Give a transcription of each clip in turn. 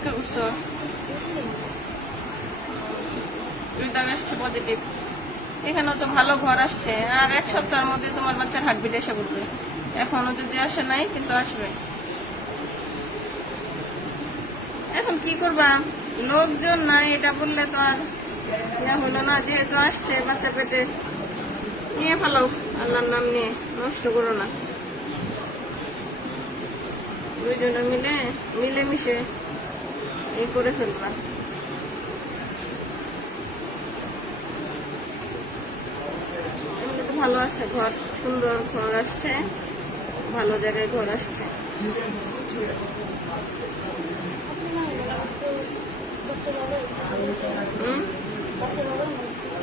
পরীক্ষা করছো? রিটার্ন আসছে পজিটিভ। এখানেও তো ভালো ঘর আসছে, আর এক সপ্তাহের মধ্যে তোমার বাচ্চার হার্টবিট এসে পড়বে। এখনো যদি আসে নাই, কিন্তু আসবে। এখন কি করবা, লোকজন নাই এটা বললে তো আর ইয়া হলো না। যেহেতু আসছে বাচ্চা পেটে, নিয়ে ফেলো আল্লাহর নাম নিয়ে, নষ্ট করো না। দুইজনে মিলেমিশে এই করে ফেলবা। এমনি তো ভালো আছে ঘর, সুন্দর ঘর আসছে, ভালো জায়গায় ঘর আসছে।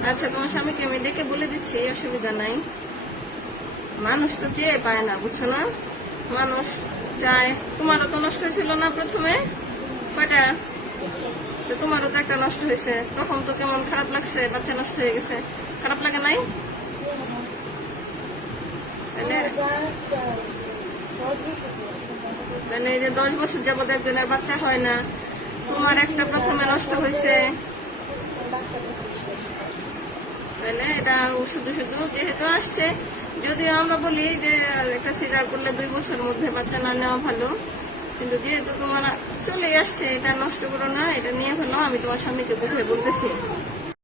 আচ্ছা, তোমার স্বামীকে আমি ডেকে বলে দিচ্ছি, অসুবিধা নাই। মানুষ তো চেয়ে পায় না, বুঝছো না? মানুষ চায়। তোমারও তো নষ্ট হয়েছিল না প্রথমে কয়টা? তো তোমারও তো একটা নষ্ট হয়েছে, তখন তো কেমন খারাপ লাগছে, বাচ্চা নষ্ট হয়ে গেছে, খারাপ লাগে নাই? তাহলে এই যে 10 বছর যাবত একজনের বাচ্চা হয় না, তোমার একটা প্রথমে নষ্ট হয়েছে, তাহলে এটা শুধু শুধু যেহেতু আসছে, যদিও আমরা বলি যে একটা সিজার করলে 2 বছরের মধ্যে বাচ্চা না নেওয়া ভালো, কিন্তু যেহেতু তোমার চলে আসছে, এটা নষ্ট করো না, এটা নিয়ে ফেলো। আমি তোমার স্বামীকে বুঝে বলতেছি।